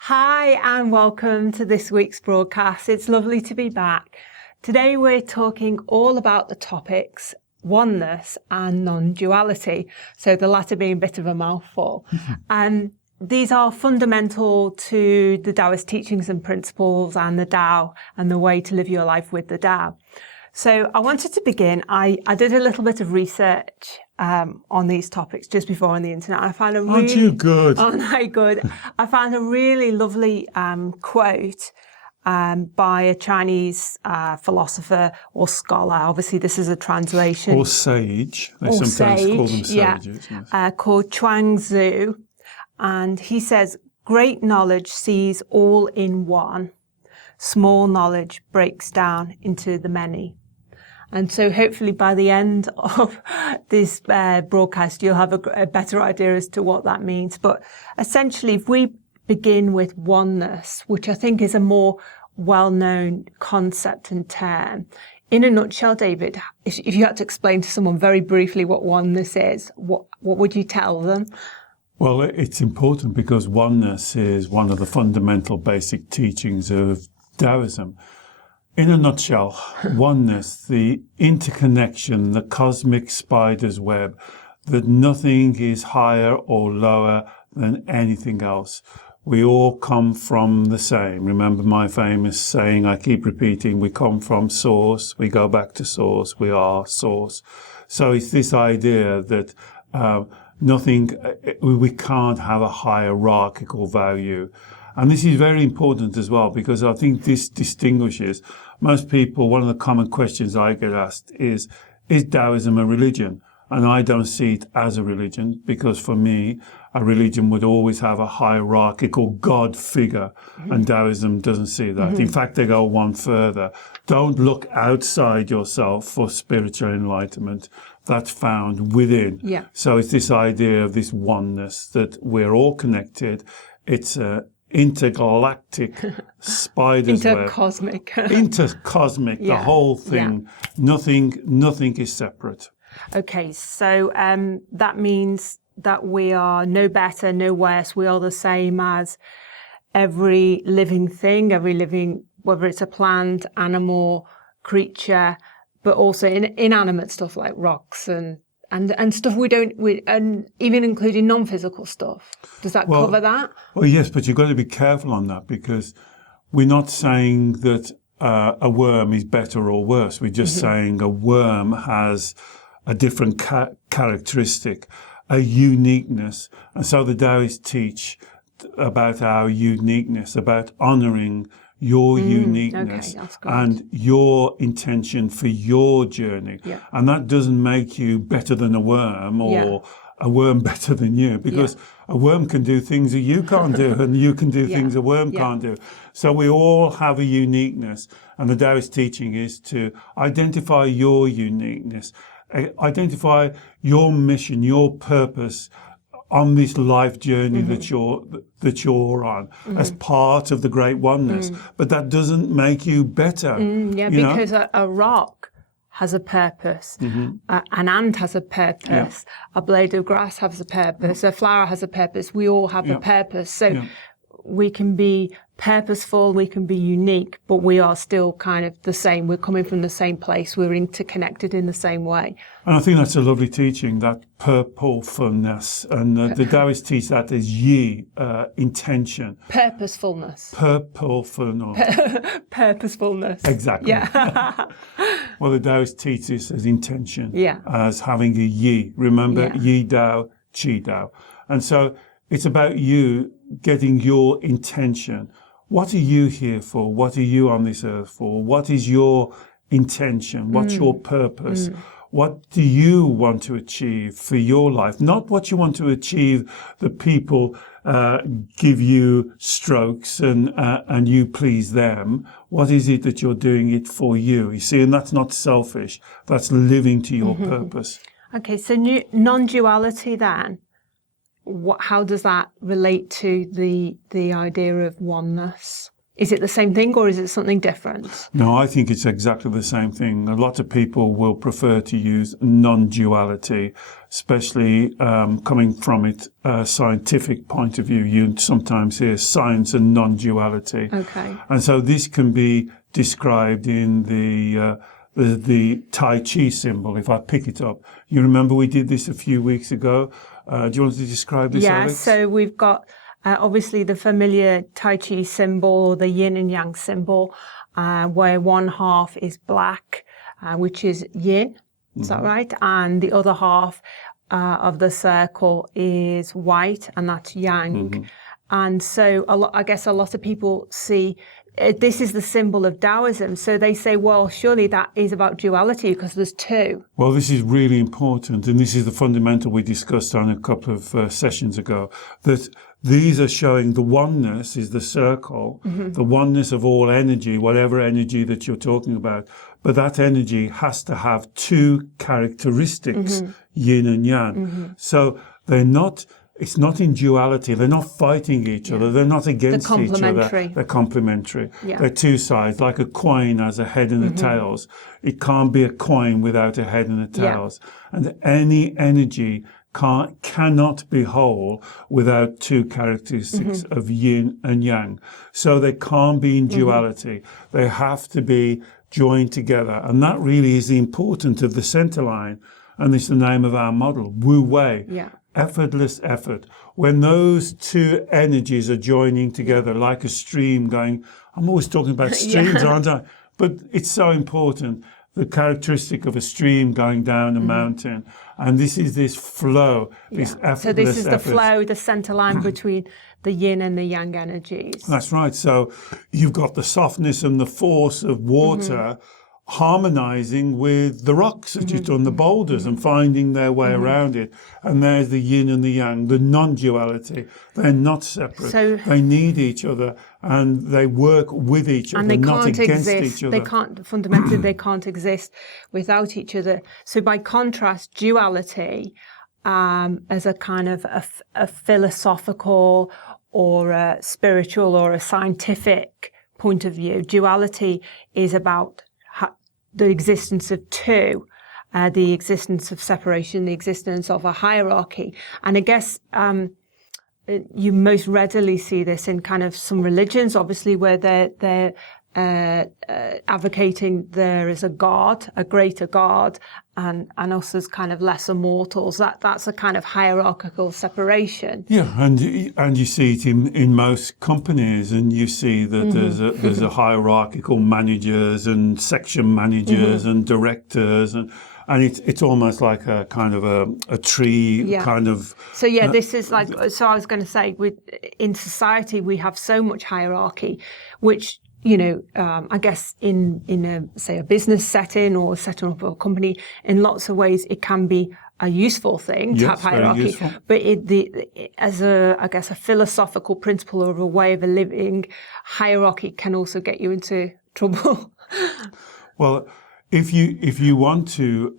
Hi and welcome to this week's broadcast. It's lovely to be back. Today we're talking all about the topics oneness and non-duality, so the latter being a bit of a mouthful. And these are fundamental to the Taoist teachings and principles and the Tao and the way to live your life with the Tao. So I wanted to begin. I did a little bit of research on these topics just before on the internet. I found a really, aren't you good? Aren't I good? I found a really lovely quote by a Chinese philosopher or scholar. Obviously, this is a translation. Or sage. They sometimes call them sages. Yeah. Yes. Called Chuang Tzu. And he says, "Great knowledge sees all in one. Small knowledge breaks down into the many." And so hopefully by the end of this broadcast, you'll have a better idea as to what that means. But essentially, if we begin with oneness, which I think is a more well-known concept and term, in a nutshell, David, if you had to explain to someone very briefly what oneness is, what would you tell them? Well, it's important because oneness is one of the fundamental basic teachings of Taoism. In a nutshell, oneness, the interconnection, the cosmic spider's web, that nothing is higher or lower than anything else. We all come from the same. Remember my famous saying, I keep repeating, we come from source, we go back to source, we are source. So it's this idea that we can't have a hierarchical value. And this is very important as well, because I think this distinguishes most people. One of the common questions I get asked is Taoism a religion? And I don't see it as a religion, because for me, a religion would always have a hierarchical God figure, and Taoism doesn't see that. In fact, they go one further. Don't look outside yourself for spiritual enlightenment. That's found within. Yeah. So it's this idea of this oneness, that we're all connected. It's a intergalactic spider's web. Intercosmic, Yeah. the whole thing. Yeah. Nothing is separate. Okay, so that means that we are no better, no worse. We are the same as every living thing, whether it's a plant, animal, creature, but also inanimate stuff like rocks and stuff and even including non-physical stuff. Does that cover that? Well, yes, but you've got to be careful on that, because we're not saying that a worm is better or worse. We're just saying a worm has a different characteristic, a uniqueness. And so the Taoists teach about our uniqueness, about honouring your uniqueness and your intention for your journey. Yeah. And that doesn't make you better than a worm or a worm better than you, because a worm can do things that you can't do, and you can do things a worm can't do. So we all have a uniqueness, and the Taoist teaching is to identify your uniqueness, identify your mission, your purpose on this life journey that you're on as part of the great oneness. But that doesn't make you better. Because a rock has a purpose. An ant has a purpose. A blade of grass has a purpose. A flower has a purpose. We all have a purpose. So we can be purposeful, we can be unique, but we are still kind of the same. We're coming from the same place. We're interconnected in the same way. And I think that's a lovely teaching, that purposefulness. And the Taoists teach that as yi, intention. Purposefulness. Purposefulness. Exactly. Yeah. Well, the Taoists teach this as intention, as having a yi. Remember, yi Dao, qi Dao. And so it's about you getting your intention. What are you here for? What are you on this earth for? What is your intention? What's your purpose? What do you want to achieve for your life? Not what you want to achieve that people give you strokes and you please them. What is it that you're doing it for you? You see, and that's not selfish. That's living to your purpose. Okay, so non-duality then. How does that relate to the idea of oneness? Is it the same thing or is it something different? No, I think it's exactly the same thing. A lot of people will prefer to use non-duality, especially coming from it scientific point of view. You sometimes hear science and non-duality. Okay. And so this can be described in the Tai Chi symbol, if I pick it up. You remember we did this a few weeks ago. Do you want to describe this, Yeah, Alex? so we've got obviously the familiar Tai Chi symbol, the Yin and Yang symbol, where one half is black, which is Yin, is that right? And the other half of the circle is white, and that's Yang. And so I guess a lot of people see this is the symbol of Taoism. So they say, well, surely that is about duality because there's two. Well, this is really important, and this is the fundamental we discussed on a couple of sessions ago, that these are showing the oneness is the circle, the oneness of all energy, whatever energy that you're talking about. But that energy has to have two characteristics, yin and yang. So they're not... It's not in duality. They're not fighting each other. They're not against each other. They're complementary. Yeah. They're two sides, like a coin has a head and a tails. It can't be a coin without a head and a tails. And any energy cannot be whole without two characteristics of yin and yang. So they can't be in duality. They have to be joined together. And that really is the importance of the center line. And it's the name of our model, Wu Wei. Yeah. Effortless effort. When those two energies are joining together like a stream going, I'm always talking about streams, aren't I? But it's so important, the characteristic of a stream going down a mountain. And this is this flow, this effortless So this is the effort. flow, the center line between the yin and the yang energies. That's right. So you've got the softness and the force of water harmonizing with the rocks that you've done, the boulders, and finding their way around it. And there's the yin and the yang, the non-duality. They're not separate. So, they need each other and they work with each other, and they not can't against exist. each other. They can't, fundamentally, they can't exist without each other. So by contrast, duality, as a kind of a philosophical or a spiritual or a scientific point of view, duality is about the existence of two, the existence of separation, the existence of a hierarchy. And I guess you most readily see this in kind of some religions, obviously, where they're advocating there is a God, a greater God, and us as kind of lesser mortals. That's a kind of hierarchical separation. Yeah, and you see it in most companies, and you see that there's a hierarchical managers and section managers and directors, and it's almost like a kind of a tree kind of. So this is like. So I was going to say, in society we have so much hierarchy, which, I guess in a business setting or setting up a company, in lots of ways it can be a useful thing to have hierarchy. But as a philosophical principle or a way of living, hierarchy can also get you into trouble. Well, if you want to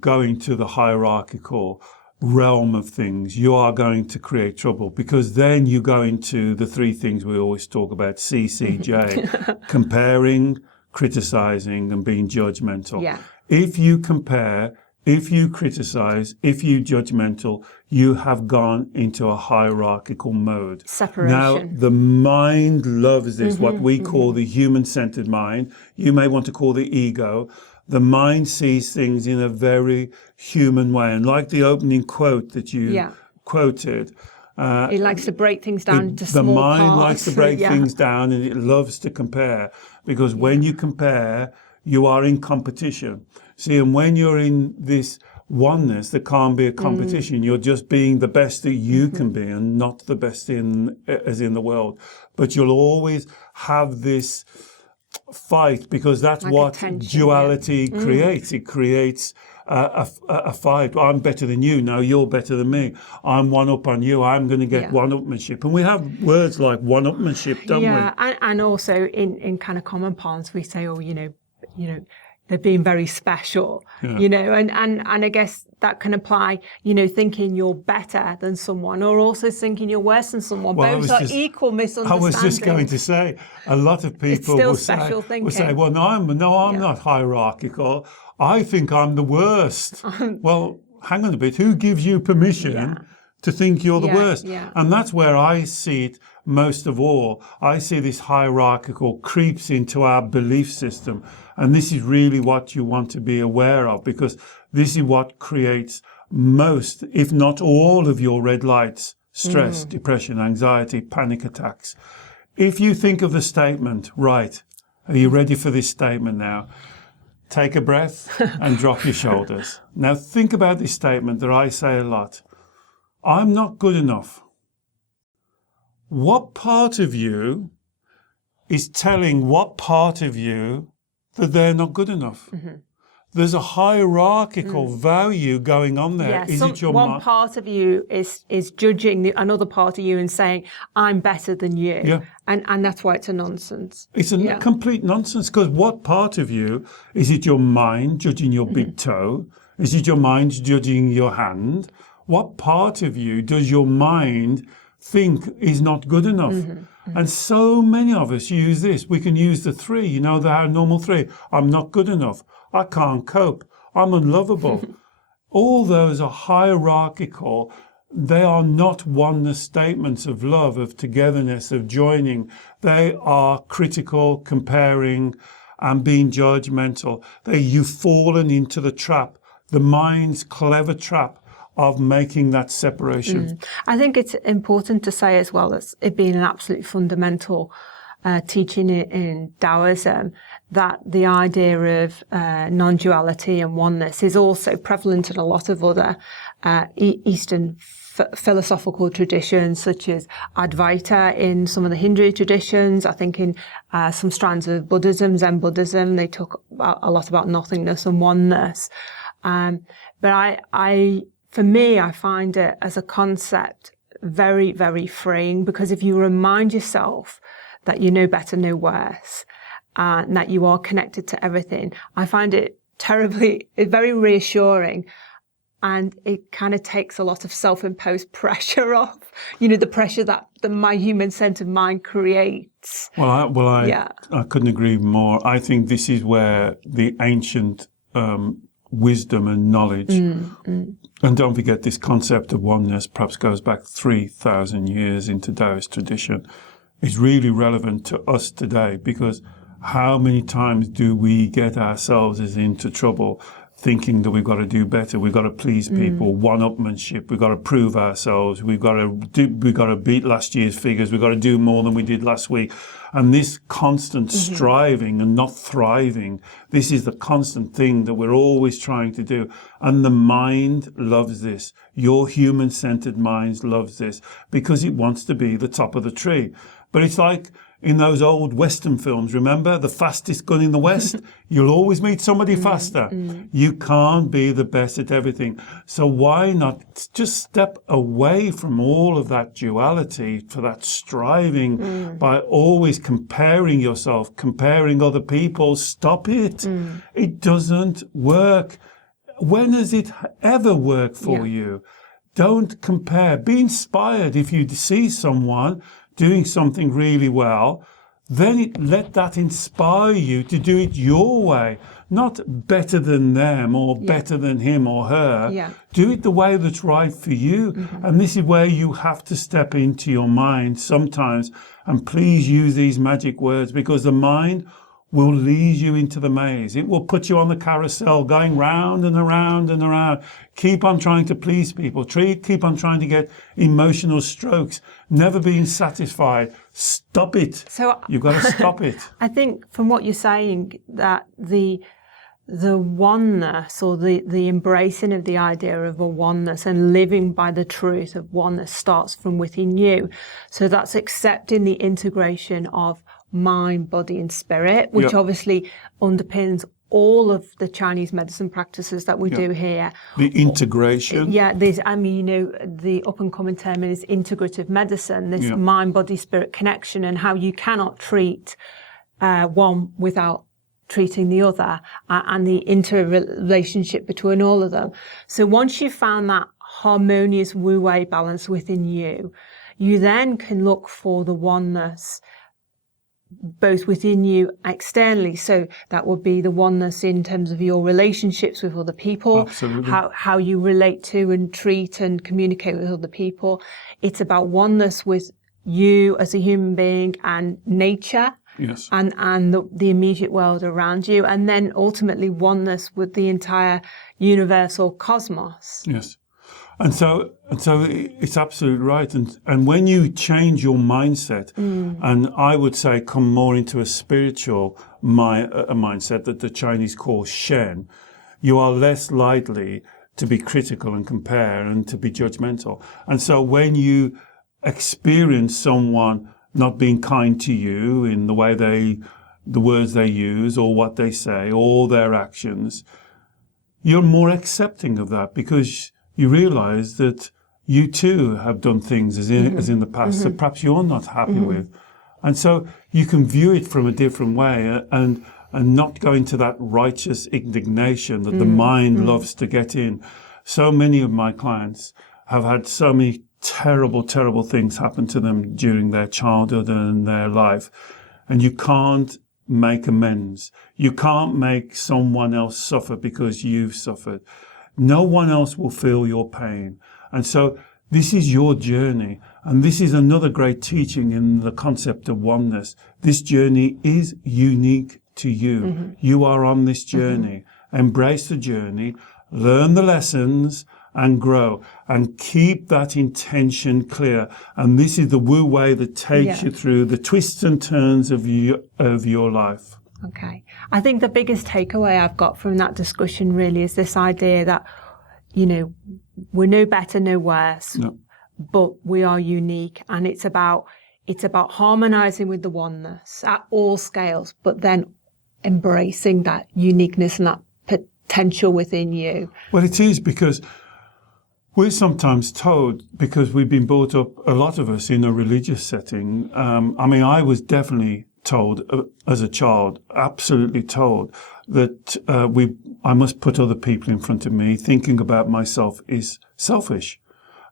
go into the hierarchical realm of things, you are going to create trouble, because then you go into the three things we always talk about, CCJ, comparing, criticizing, and being judgmental. Yeah. If you compare, if you criticize, if you judgmental, you have gone into a hierarchical mode. Separation. Now, the mind loves this, what we call the human-centered mind. You may want to call the ego. The mind sees things in a very human way. And like the opening quote that you quoted, it likes to break things down into small parts. The mind likes to break things down, and it loves to compare. Because when you compare, you are in competition. See, and when you're in this oneness, there can't be a competition. You're just being the best that you can be, and not the best as in the world. But you'll always have this fight, because that's like what duality creates. It creates a fight. I'm better than you. No, you're better than me. I'm one up on you. I'm going to get one-upmanship. And we have words like one-upmanship, don't we? Yeah, and also in kind of common parlance, we say, of being very special, you know, and I guess that can apply, you know, thinking you're better than someone or also thinking you're worse than someone. Well, both are equal misunderstandings. I was just going to say, a lot of people will say, well, no, I'm not hierarchical. I think I'm the worst. Well, hang on a bit. Who gives you permission to think you're the worst? And that's where I see it most of all. I see this hierarchical creeps into our belief system. And this is really what you want to be aware of, because this is what creates most, if not all, of your red lights: stress, depression, anxiety, panic attacks. If you think of the statement, right, are you ready for this statement now? Take a breath and drop your shoulders. Now think about this statement that I say a lot. I'm not good enough. What part of you is telling what part of you that they're not good enough? There's a hierarchical value going on there. Is it your one part of you is judging another part of you and saying, I'm better than you. Yeah. And that's why it's a nonsense. It's a complete nonsense, because what part of you, is it your mind judging your big toe? Is it your mind judging your hand? What part of you does your mind think is not good enough? And so many of us use this. We can use the three, you know, the normal three. I'm not good enough. I can't cope. I'm unlovable. All those are hierarchical. They are not oneness statements of love, of togetherness, of joining. They are critical, comparing, and being judgmental. You've fallen into the trap, the mind's clever trap of making that separation. I think it's important to say as well, as it being an absolutely fundamental teaching in Taoism, that the idea of non-duality and oneness is also prevalent in a lot of other Eastern philosophical traditions, such as Advaita in some of the Hindu traditions. I think in some strands of Buddhism, Zen Buddhism, they talk a lot about nothingness and oneness. But for me, I find it as a concept very, very freeing, because if you remind yourself that you know better, no worse, and that you are connected to everything, I find it very reassuring. And it kind of takes a lot of self-imposed pressure off, you know, the pressure that my human-centered mind creates. I couldn't agree more. I think this is where the ancient wisdom and knowledge, and don't forget this concept of oneness perhaps goes back 3,000 years into Taoist tradition, is really relevant to us today, because how many times do we get ourselves into trouble thinking that we've got to do better, we've got to please people, one-upmanship, we've got to prove ourselves, we've got to beat last year's figures, we've got to do more than we did last week. And this constant striving and not thriving, this is the constant thing that we're always trying to do. And the mind loves this. Your human-centered mind loves this, because it wants to be the top of the tree. But it's like in those old Western films, remember? The fastest gun in the West? You'll always meet somebody faster. You can't be the best at everything. So why not just step away from all of that duality, for that striving, by always comparing yourself, comparing other people? Stop it. It doesn't work. When has it ever worked for you? Don't compare. Be inspired. If you see someone doing something really well, then let that inspire you to do it your way, not better than them or better than him or her. Do it the way that's right for you. And this is where you have to step into your mind sometimes, and please use these magic words, because the mind will lead you into the maze. It will put you on the carousel, going round and around and around. Keep on trying to please people. Keep on trying to get emotional strokes, never being satisfied. Stop it. So you've got to stop it. I think from what you're saying, that the oneness, or the embracing of the idea of a oneness and living by the truth of oneness, starts from within you. So that's accepting the integration of mind, body and spirit, which obviously underpins all of the Chinese medicine practices that we do here. The integration. The up and coming term is integrative medicine, this mind, body, spirit connection, and how you cannot treat one without treating the other, and the interrelationship between all of them. So once you've found that harmonious Wu Wei balance within you, you then can look for the oneness both within you externally. So that would be the oneness in terms of your relationships with other people, Absolutely. how you relate to and treat and communicate with other people. It's about oneness with you as a human being and nature. Yes. And the immediate world around you, and then ultimately oneness with the entire universal cosmos. Yes. And so it's absolutely right. And when you change your mindset, and I would say come more into a spiritual a mindset that the Chinese call Shen, you are less likely to be critical and compare and to be judgmental. And so when you experience someone not being kind to you in the way the words they use or what they say or their actions, you're more accepting of that because you realize that you too have done things as in the past that perhaps you're not happy with. And so you can view it from a different way and not go into that righteous indignation that the mind loves to get in. So many of my clients have had so many terrible, terrible things happen to them during their childhood and their life. And you can't make amends. You can't make someone else suffer because you've suffered. No one else will feel your pain. And so this is your journey. And this is another great teaching in the concept of oneness. This journey is unique to you. You are on this journey. Embrace the journey, learn the lessons, and grow, and keep that intention clear. And this is the Wu Wei that takes you through the twists and turns of your life. Okay. I think the biggest takeaway I've got from that discussion really is this idea that, we're no better, no worse, but we are unique. And it's about harmonizing with the oneness at all scales, but then embracing that uniqueness and that potential within you. Well, it is because we're sometimes told, because we've been brought up, a lot of us, in a religious setting. I was definitely told as a child, absolutely told, that I must put other people in front of me. Thinking about myself is selfish.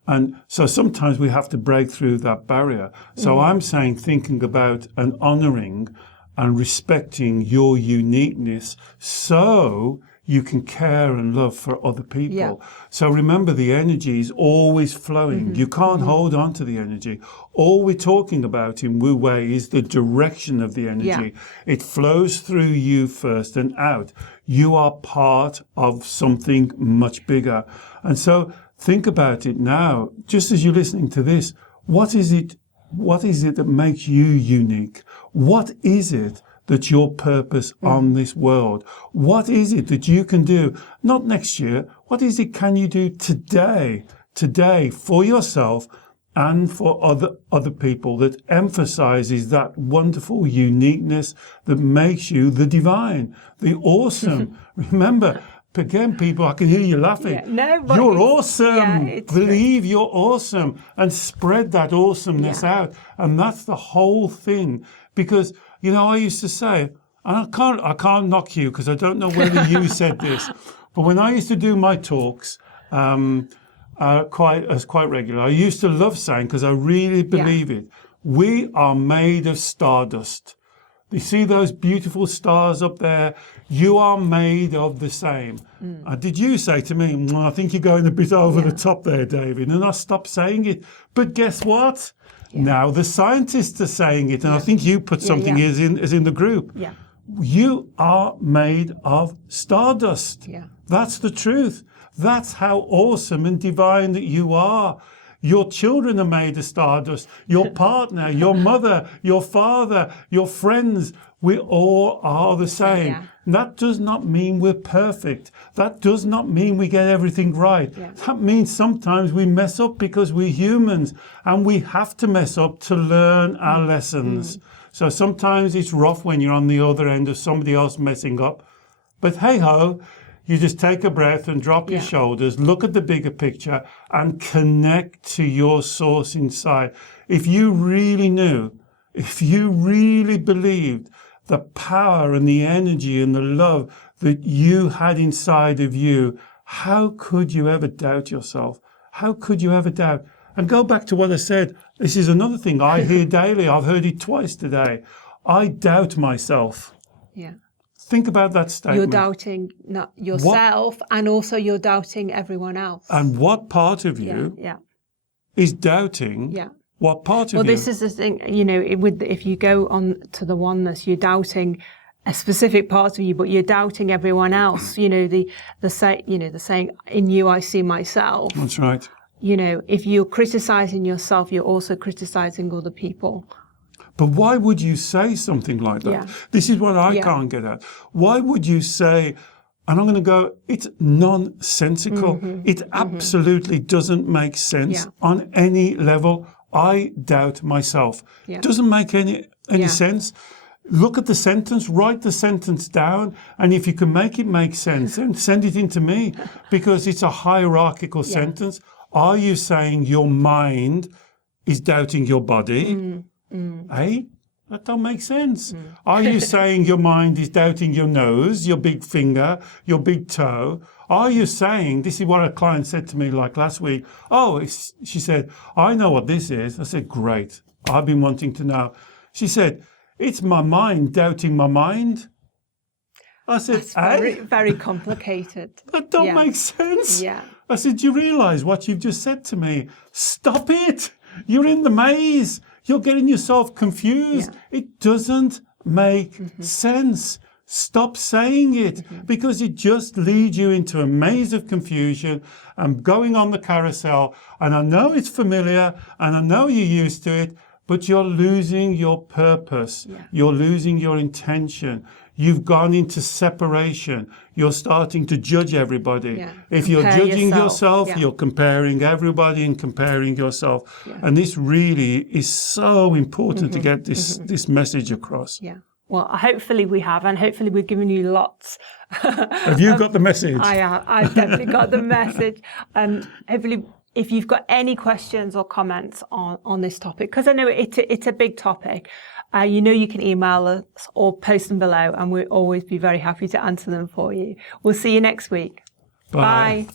And so sometimes we have to break through that barrier. So I'm saying thinking about and honouring and respecting your uniqueness so you can care and love for other people. Yeah. So remember, the energy is always flowing. You can't hold on to the energy. All we're talking about in Wu Wei is the direction of the energy. Yeah. It flows through you first and out. You are part of something much bigger. And so think about it now, just as you're listening to this. What is it that makes you unique? What is it that's your purpose on this world? What is it that you can do? Not next year. What is it can you do today for yourself and for other people that emphasizes that wonderful uniqueness that makes you the divine, the awesome? Remember, again, people, I can hear you laughing. Yeah, no, but you're awesome. Yeah, believe true. You're awesome and spread that awesomeness out. And that's the whole thing. Because I used to say, and I can't knock you because I don't know whether you said this, but when I used to do my talks quite regular, I used to love saying, because I really believe it, we are made of stardust. You see those beautiful stars up there? You are made of the same. Did you say to me, I think you're going a bit over the top there, David? And I stopped saying it. But guess what? Yeah. Now the scientists are saying it, and I think you put something as in the group. Yeah. You are made of stardust. Yeah. That's the truth. That's how awesome and divine that you are. Your children are made of stardust. Your partner, your mother, your father, your friends, we all are the same. Yeah. That does not mean we're perfect. That does not mean we get everything right. Yeah. That means sometimes we mess up because we're humans and we have to mess up to learn our lessons. So sometimes it's rough when you're on the other end of somebody else messing up. But hey ho, you just take a breath and drop your shoulders, look at the bigger picture and connect to your source inside. If you really knew, if you really believed the power and the energy and the love that you had inside of you, how could you ever doubt yourself? How could you ever doubt? And go back to what I said. This is another thing I hear daily. I've heard it twice today. I doubt myself. Yeah. Think about that statement. You're doubting not yourself, and also you're doubting everyone else. And what part of you is doubting? Yeah. What part of you? Well, this is the thing, you know, if you go on to the oneness, you're doubting a specific part of you, but you're doubting everyone else. You know, the saying, in you I see myself. That's right. You know, if you're criticizing yourself, you're also criticizing other people. But why would you say something like that? Yeah. This is what I can't get at. Why would you say, and I'm going to go, it's nonsensical. It absolutely doesn't make sense on any level. I doubt myself. Doesn't make any sense. Look at the sentence, write the sentence down, and if you can make it make sense, then send it in to me, because it's a hierarchical sentence. Are you saying your mind is doubting your body? Hey, that don't make sense. Are you saying your mind is doubting your nose, your big finger, your big toe? Are you saying, this is what a client said to me like last week, she said, I know what this is. I said, great. I've been wanting to know. She said, it's my mind doubting my mind. I said, That's very, very complicated. That don't make sense. Yeah. I said, do you realise what you've just said to me? Stop it. You're in the maze. You're getting yourself confused. It doesn't make sense. Stop saying it, because it just leads you into a maze of confusion and going on the carousel. And I know it's familiar and I know you're used to it, but you're losing your purpose. You're losing your intention. You've gone into separation. You're starting to judge everybody. If you're judging yourself, you're comparing everybody and comparing yourself. And this really is so important to get this message across. Yeah. Well, hopefully we have, and hopefully we've given you lots. Have you got the message? I have. I've definitely got the message. Hopefully, if you've got any questions or comments on this topic, because I know it's a big topic, you know you can email us or post them below, and we'll always be very happy to answer them for you. We'll see you next week. Bye. Bye.